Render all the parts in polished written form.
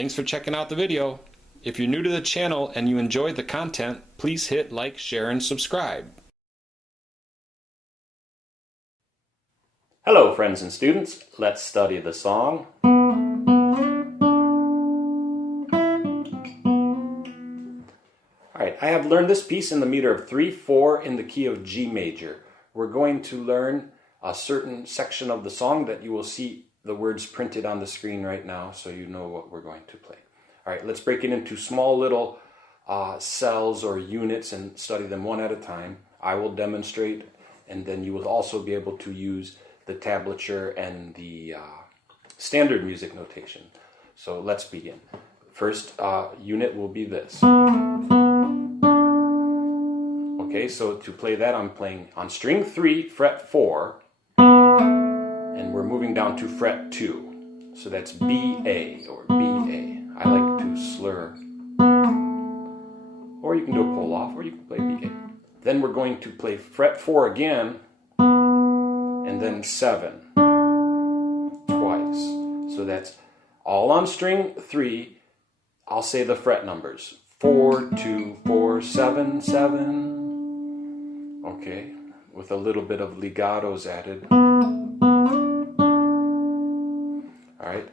Thanks for checking out the video. If you're new to the channel and you enjoyed the content, please hit like, share, and subscribe. Hello friends and students, let's study the song. Alright, I have learned this piece in the meter of 3/4 in the key of G major. We're going to learn a certain section of the song that you will see the words printed on the screen right now, so you know what we're going to play. Alright, let's break it into small little cells or units and study them one at a time. I will demonstrate, and then you will also be able to use the tablature and the standard music notation. So let's begin. First unit will be this. Okay, so to play that I'm playing on string 3, fret 4, and we're moving down to fret 2. So that's B-A or B-A. I like to slur. Or you can do a pull off, or you can play B-A. Then we're going to play fret 4 again, and then 7 twice. So that's all on string 3. I'll say the fret numbers. 4, 2, 4, 7, 7. Okay, with a little bit of legatos added. Alright,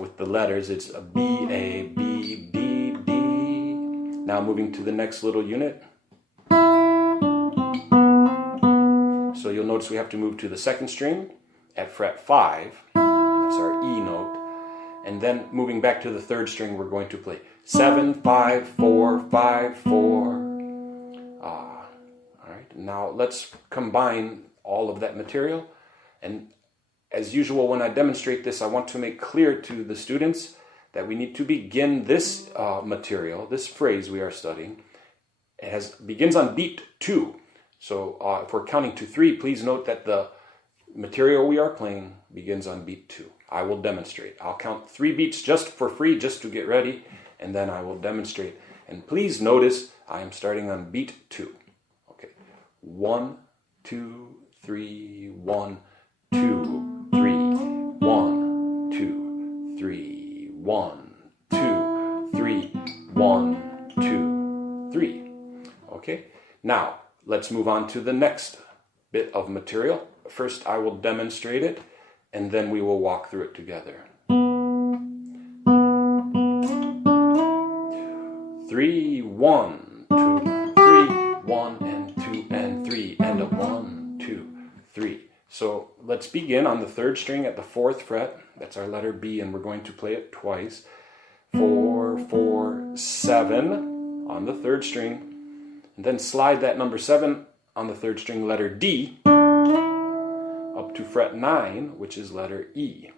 with the letters it's a B, A, B, D, D. Now moving to the next little unit. So you'll notice we have to move to the second string at fret 5. That's our E note. And then moving back to the third string, we're going to play 7, 5, 4, 5, 4. Alright, now let's combine all of that material. And as usual, when I demonstrate this, I want to make clear to the students that we need to begin this material, this phrase we are studying. It begins on beat 2. So if we're counting to 3, please note that the material we are playing begins on beat 2. I will demonstrate. I'll count 3 beats just for free, just to get ready, and then I will demonstrate. And please notice I am starting on beat 2. Okay, 1, 2, 3, 1, 2, 3, 1, 2, 3, 1, 2, 3, 1, 2, 3. Okay, now let's move on to the next bit of material. First, I will demonstrate it, and then we will walk through it together. 3, 1, 2, 3, 1, and 2, and 3, and a 1, 2, 3. So let's begin on the third string at the 4th fret. That's our letter B, and we're going to play it twice. 4, 4, 7 on the third string. And then slide that number 7 on the third string, letter D, up to fret 9, which is letter E.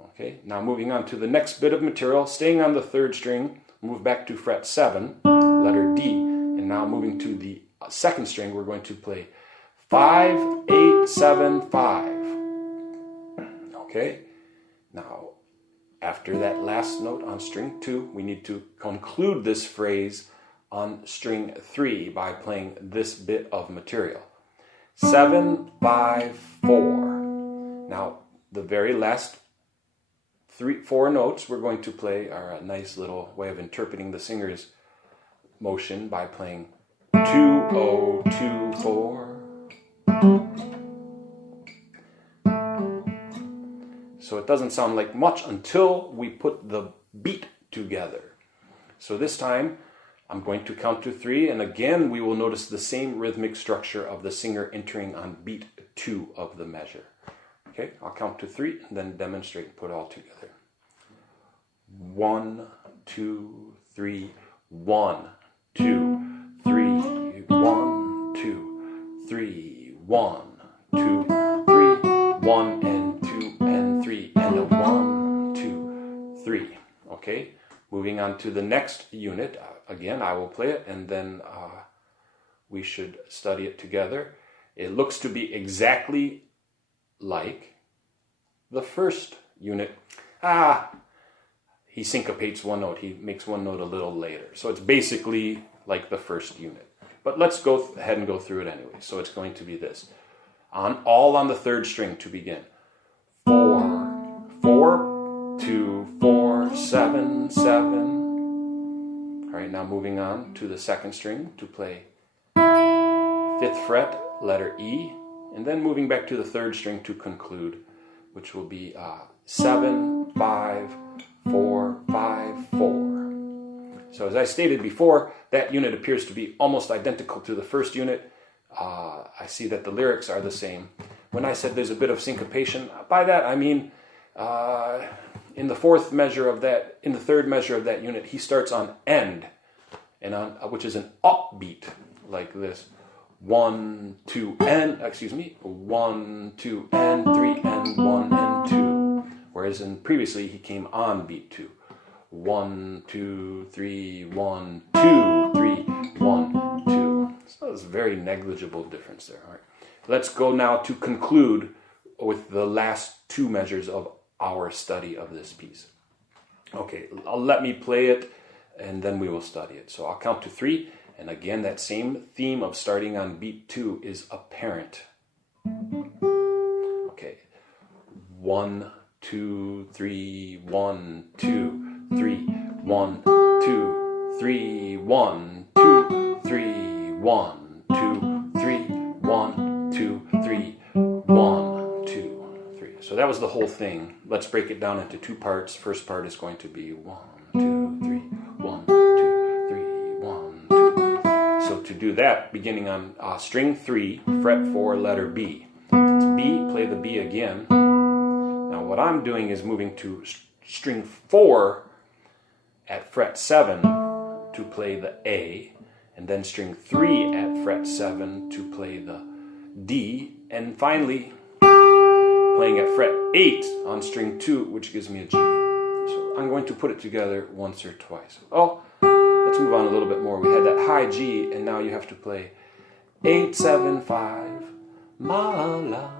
Okay, now moving on to the next bit of material, staying on the third string, move back to fret 7, letter D, and now moving to the second string, we're going to play 5, 8, 7, 5. Okay, now after that last note on string 2, we need to conclude this phrase on string 3 by playing this bit of material. 7, 5, 4. Now the very last 4 notes we're going to play are a nice little way of interpreting the singer's motion by playing 2, 0, 2, 4. So it doesn't sound like much until we put the beat together. So this time I'm going to count to 3, and again we will notice the same rhythmic structure of the singer entering on beat 2 of the measure. Okay, I'll count to 3 and then demonstrate and put it all together. 1, 2, 3, 1, 2, 3, 1, 2, 3, 1, 2, 3, 1, and 2, and 3, and a 1, 2, 3. Okay, moving on to the next unit. Again, I will play it, and then we should study it together. It looks to be exactly like the first unit. He syncopates one note. He makes one note a little later. So it's basically like the first unit. But let's go ahead and go through it anyway. So it's going to be this. All on the third string to begin. 4, 4, 2, 4, 7. 7. All right, now moving on to the second string to play 5th fret, letter E, and then moving back to the third string to conclude, which will be 7, 5, 4, 5, 4. So as I stated before, that unit appears to be almost identical to the first unit. I see that the lyrics are the same. When I said there's a bit of syncopation, by that I mean in the third measure of that unit, he starts on end, and which is an upbeat, like this. 1, 2, and 1, 2, and 3, and 1, and 2. Whereas previously he came on beat 2. 1, 2, 3, 1, 2, 3, 1, 2. So there's a very negligible difference there. All right. Let's go now to conclude with the last 2 measures of our study of this piece. Okay, let me play it and then we will study it. So I'll count to 3, and again that same theme of starting on beat 2 is apparent. Okay, 1, 2, 3, 1, 2, 3, 1, 2, 3, 1, 2, 3, 1, 2, 3, 1, 2, 3, 1, 2, 3. So that was the whole thing. Let's break it down into 2 parts. First part is going to be 1, 2, 3, 1, 2, 3, 1, 2. So to do that, beginning on string 3, fret 4, letter B. It's B, play the B again. Now what I'm doing is moving to string 4 at fret 7 to play the A, and then string 3 at fret 7 to play the D, and finally playing at fret 8 on string 2, which gives me a G. So I'm going to put it together once or twice. Oh, let's move on a little bit more. We had that high G, and now you have to play 8, 7, 5, ma la,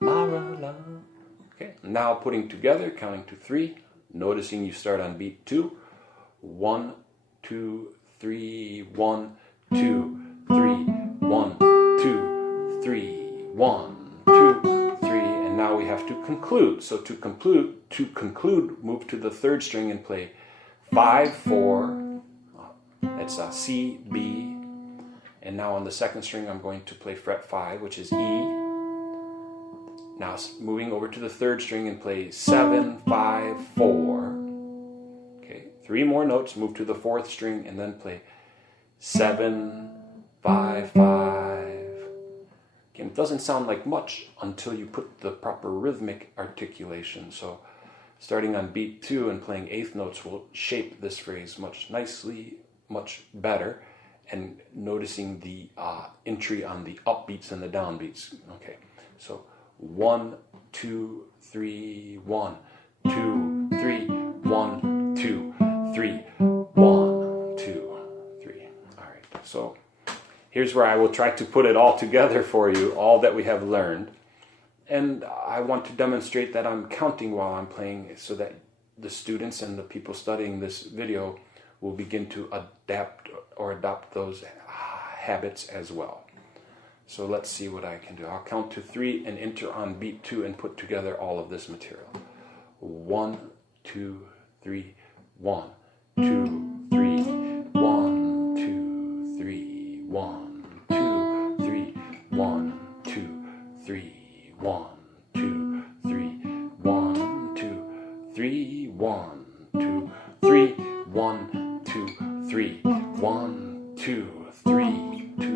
ma la. Okay, now putting together, counting to 3, noticing you start on beat 2. 1, 2, 3, 1, 2, 3, 1, 2, 3, 1, 2, 3, and now we have to conclude. So to conclude, move to the third string and play 5, 4. That's C, B, and now on the second string I'm going to play fret 5, which is E. Now moving over to the third string and play 7, 5, 4. Okay, 3 more notes, move to the fourth string and then play 7, 5, 5. Again, it doesn't sound like much until you put the proper rhythmic articulation. So starting on beat 2 and playing 8th notes will shape this phrase much better, and noticing the entry on the upbeats and the downbeats. Okay, so 1, 2, 3, 1, 2, 3, 1, 2, 3, 1, 2, 3. All right, so here's where I will try to put it all together for you, all that we have learned. And I want to demonstrate that I'm counting while I'm playing so that the students and the people studying this video will begin to adapt or adopt those habits as well. So let's see what I can do. I'll count to 3 and enter on beat 2 and put together all of this material. 1, 2, 3, 1, 2, 3, 1, 2, 3, 1, 2, 3, 1, 2, 3, 1, 2, 3, 1, 2, 3, 1, 2, 3, 1, 2, 3, 1, 2, 3, 2,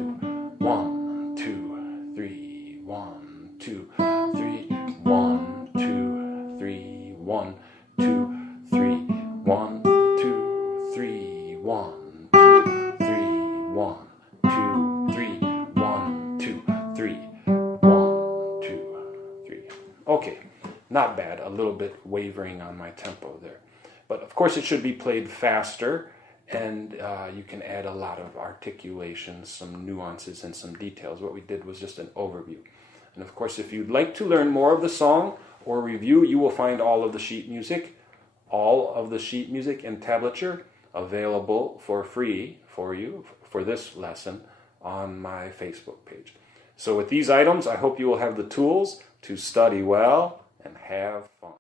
1, 2, 3, 1, 2, 3, 1, 2, 3, 1, 2, 3, 1, 2, 3, 1, 2, 3, 1, 2, 3, 1, 2, 3, 1, 2, 3. Okay, not bad. A little bit wavering on my tempo there. But of course it should be played faster, and you can add a lot of articulations, some nuances, and some details. What we did was just an overview. And of course, if you'd like to learn more of the song or review, you will find all of the sheet music and tablature available for free for you for this lesson on my Facebook page. So with these items, I hope you will have the tools to study well and have fun.